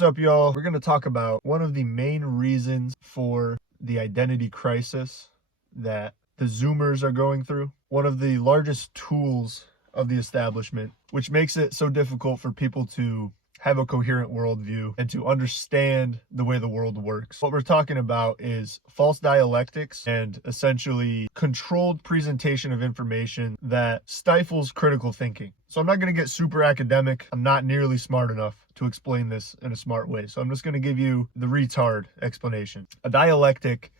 What's up, y'all? We're going to talk about one of the main reasons for the identity crisis that the Zoomers are going through. One of the largest tools of the establishment, which makes it so difficult for people to have a coherent worldview and to understand the way the world works. What we're talking about is false dialectics and essentially controlled presentation of information that stifles critical thinking. So I'm not going to get super academic. I'm not nearly smart enough to explain this in a smart way. So I'm just going to give you the retard explanation. A dialectic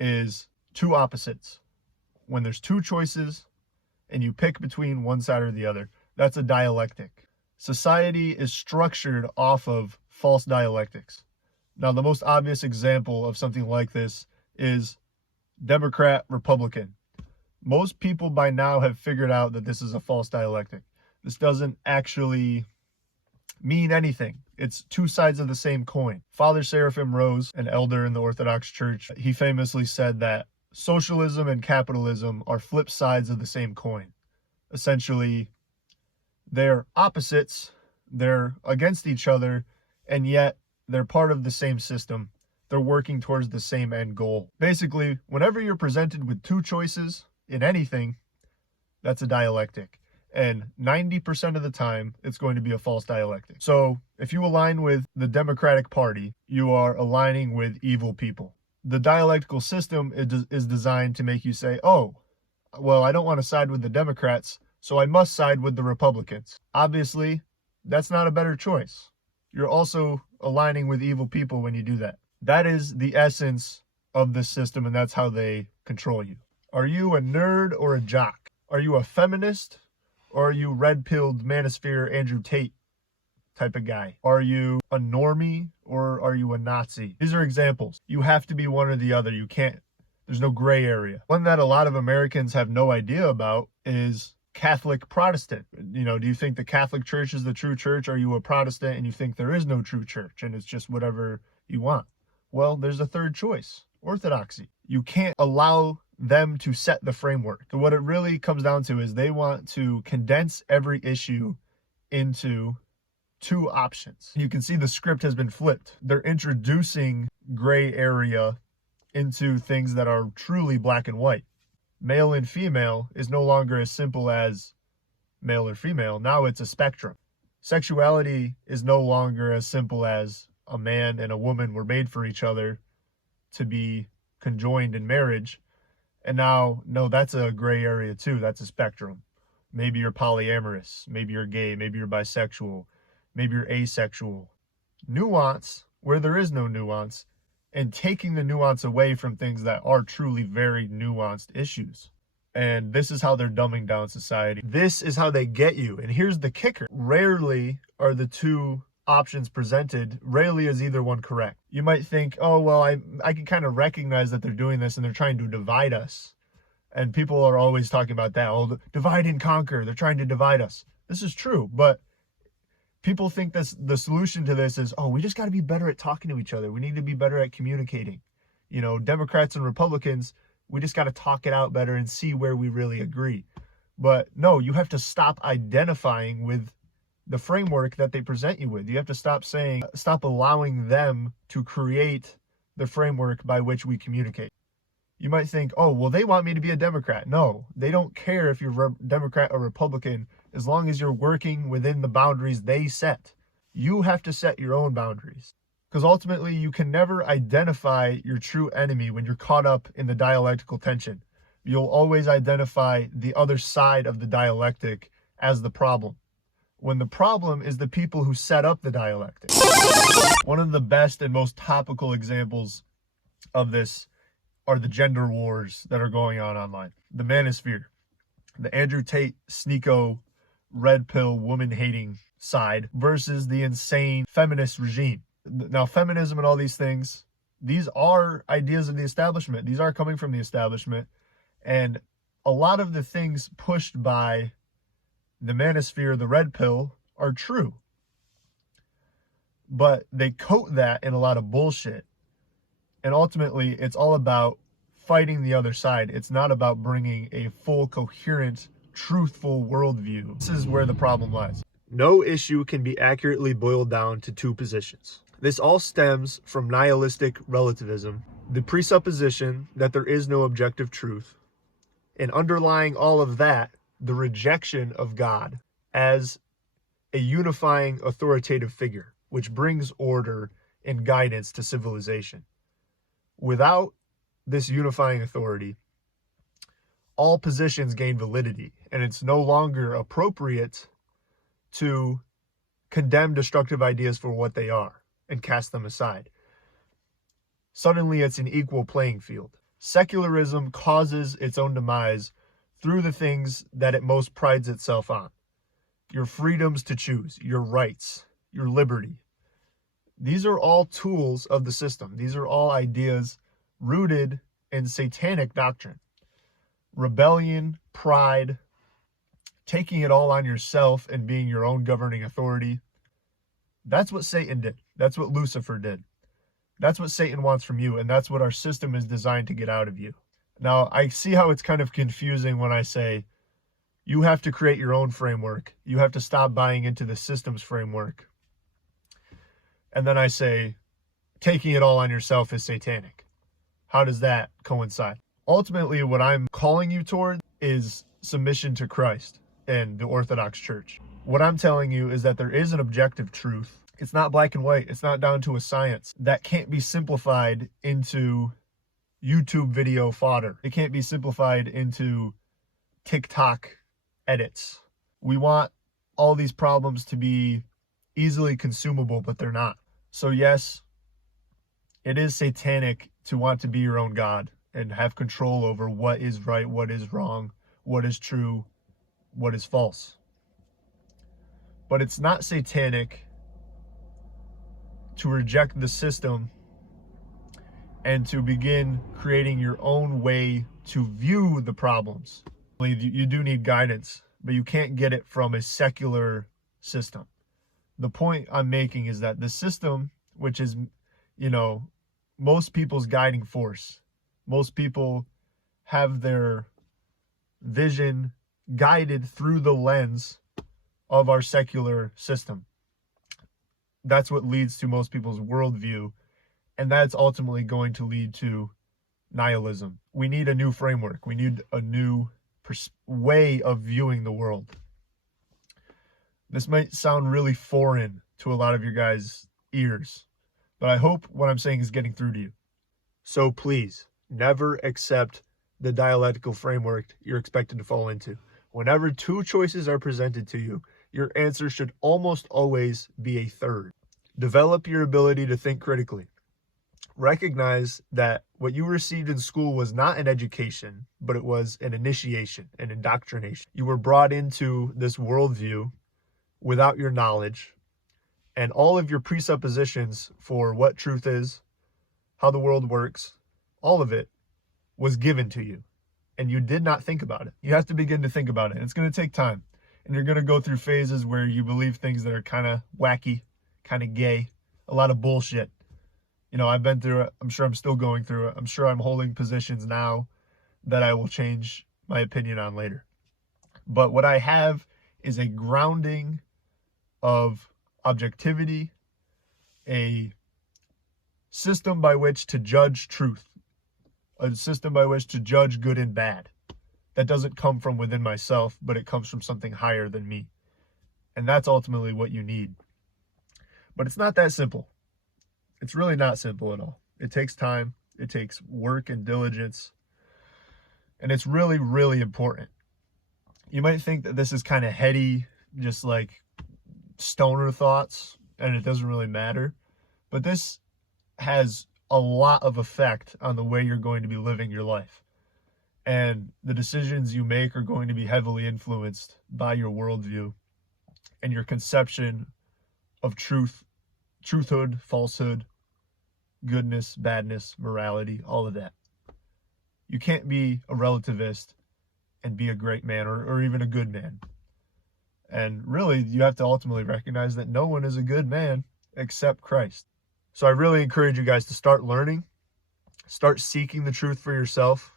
is two opposites. When there's two choices and you pick between one side or the other, that's a dialectic. Society is structured off of false dialectics. Now, the most obvious example of something like this is Democrat, Republican. Most people by now have figured out that this is a false dialectic. This doesn't actually mean anything. It's two sides of the same coin. Father Seraphim Rose, an elder in the Orthodox Church, he famously said that socialism and capitalism are flip sides of the same coin. Essentially, they're opposites, they're against each other, and yet they're part of the same system. They're working towards the same end goal. Basically, whenever you're presented with two choices in anything, that's a dialectic. And 90% of the time, it's going to be a false dialectic. So if you align with the Democratic Party, you are aligning with evil people. The dialectical system is designed to make you say, oh, well, I don't want to side with the Democrats, so I must side with the Republicans. Obviously, that's not a better choice. You're also aligning with evil people when you do that. That is the essence of this system, and that's how they control you. Are you a nerd or a jock? Are you a feminist, or are you red-pilled manosphere Andrew Tate type of guy? Are you a normie, or are you a Nazi? These are examples. You have to be one or the other. You can't. There's no gray area. One that a lot of Americans have no idea about is Catholic Protestant. You know, do you think the Catholic Church is the true church? Are you a Protestant and you think there is no true church and it's just whatever you want? Well, there's a third choice, orthodoxy. You can't allow them to set the framework. So what it really comes down to is they want to condense every issue into two options. You can see the script has been flipped. They're introducing gray area into things that are truly black and white. Male and female is no longer as simple as male or female. Now it's a spectrum. Sexuality is no longer as simple as a man and a woman were made for each other to be conjoined in marriage. And now, no, that's a gray area too. That's a spectrum. Maybe you're polyamorous. Maybe you're gay. Maybe you're bisexual. Maybe you're asexual. Nuance, where there is no nuance, and taking the nuance away from things that are truly very nuanced issues. And this is how they're dumbing down society. This is how they get you. And here's the kicker. Rarely are the two options presented. Rarely is either one correct. You might think, oh, well, I can kind of recognize that they're doing this and they're trying to divide us. And people are always talking about that. Oh, divide and conquer. They're trying to divide us. This is true, but people think the solution to this is, oh, we just got to be better at talking to each other. We need to be better at communicating. You know, Democrats and Republicans, we just got to talk it out better and see where we really agree. But no, you have to stop identifying with the framework that they present you with. You have to stop allowing them to create the framework by which we communicate. You might think, oh, well, they want me to be a Democrat. No, they don't care if you're a Democrat or Republican, as long as you're working within the boundaries they set. You have to set your own boundaries. Because ultimately, you can never identify your true enemy when you're caught up in the dialectical tension. You'll always identify the other side of the dialectic as the problem, when the problem is the people who set up the dialectic. One of the best and most topical examples of this are the gender wars that are going on online. The manosphere, the Andrew Tate, Sneeko, red pill, woman-hating side versus the insane feminist regime. Now, feminism and all these things, these are ideas of the establishment. These are coming from the establishment. And a lot of the things pushed by the manosphere, the red pill, are true. But they coat that in a lot of bullshit. And ultimately, it's all about fighting the other side. It's not about bringing a full, coherent, truthful worldview. This is where the problem lies. No issue can be accurately boiled down to two positions. This all stems from nihilistic relativism, the presupposition that there is no objective truth, and underlying all of that, the rejection of God as a unifying authoritative figure, which brings order and guidance to civilization. Without this unifying authority, all positions gain validity, and it's no longer appropriate to condemn destructive ideas for what they are and cast them aside. Suddenly, it's an equal playing field. Secularism causes its own demise through the things that it most prides itself on. Your freedoms to choose, your rights, your liberty. These are all tools of the system. These are all ideas rooted in satanic doctrine. Rebellion, pride, taking it all on yourself and being your own governing authority. That's what Satan did. That's what Lucifer did. That's what Satan wants from you, and that's what our system is designed to get out of you. Now, I see how it's kind of confusing when I say you have to create your own framework. You have to stop buying into the system's framework. And then I say taking it all on yourself is satanic. How does that coincide? Ultimately, what I'm calling you toward is submission to Christ and the Orthodox Church. What I'm telling you is that there is an objective truth. It's not black and white. It's not down to a science that can't be simplified into YouTube video fodder. It can't be simplified into TikTok edits. We want all these problems to be easily consumable, but they're not. So yes, it is satanic to want to be your own God and have control over what is right, what is wrong, what is true, what is false. But it's not satanic to reject the system and to begin creating your own way to view the problems. You do need guidance, but you can't get it from a secular system. The point I'm making is that the system, which is, most people's guiding force, most people have their vision guided through the lens of our secular system. That's what leads to most people's worldview, and that's ultimately going to lead to nihilism. We need a new framework. We need a new way of viewing the world. This might sound really foreign to a lot of your guys' ears, but I hope what I'm saying is getting through to you. So please, never accept the dialectical framework you're expected to fall into. Whenever two choices are presented to you, your answer should almost always be a third. Develop your ability to think critically. Recognize that what you received in school was not an education, but it was an initiation, an indoctrination. You were brought into this worldview without your knowledge, and all of your presuppositions for what truth is, how the world works, all of it was given to you, and you did not think about it. You have to begin to think about it. It's going to take time, and you're going to go through phases where you believe things that are kind of wacky, kind of gay, a lot of bullshit. I've been through it. I'm sure I'm still going through it. I'm sure I'm holding positions now that I will change my opinion on later. But what I have is a grounding of objectivity, a system by which to judge truth, a system by which to judge good and bad. That doesn't come from within myself, but it comes from something higher than me. And that's ultimately what you need. But it's not that simple. It's really not simple at all. It takes time. It takes work and diligence. And it's really, really important. You might think that this is kind of heady, just like stoner thoughts, and it doesn't really matter. But this has a lot of effect on the way you're going to be living your life. And the decisions you make are going to be heavily influenced by your worldview and your conception of truth, truthhood, falsehood, goodness, badness, morality, all of that. You can't be a relativist and be a great man or even a good man. And really, you have to ultimately recognize that no one is a good man except Christ. So I really encourage you guys to start learning, start seeking the truth for yourself,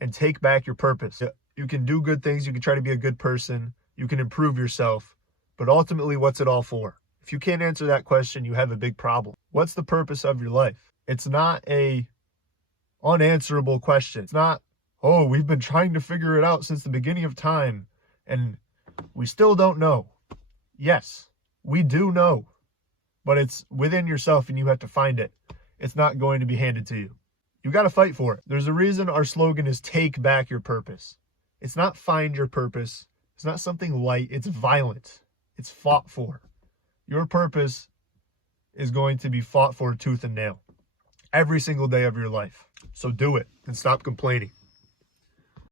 and take back your purpose. You can do good things. You can try to be a good person. You can improve yourself. But ultimately, what's it all for? If you can't answer that question, you have a big problem. What's the purpose of your life? It's not a unanswerable question. It's not, oh, we've been trying to figure it out since the beginning of time and we still don't know. Yes, we do know, but it's within yourself and you have to find it. It's not going to be handed to you. You got to fight for it. There's a reason our slogan is take back your purpose. It's not find your purpose. It's not something light. It's violent. It's fought for. Your purpose is going to be fought for tooth and nail every single day of your life. So do it and stop complaining.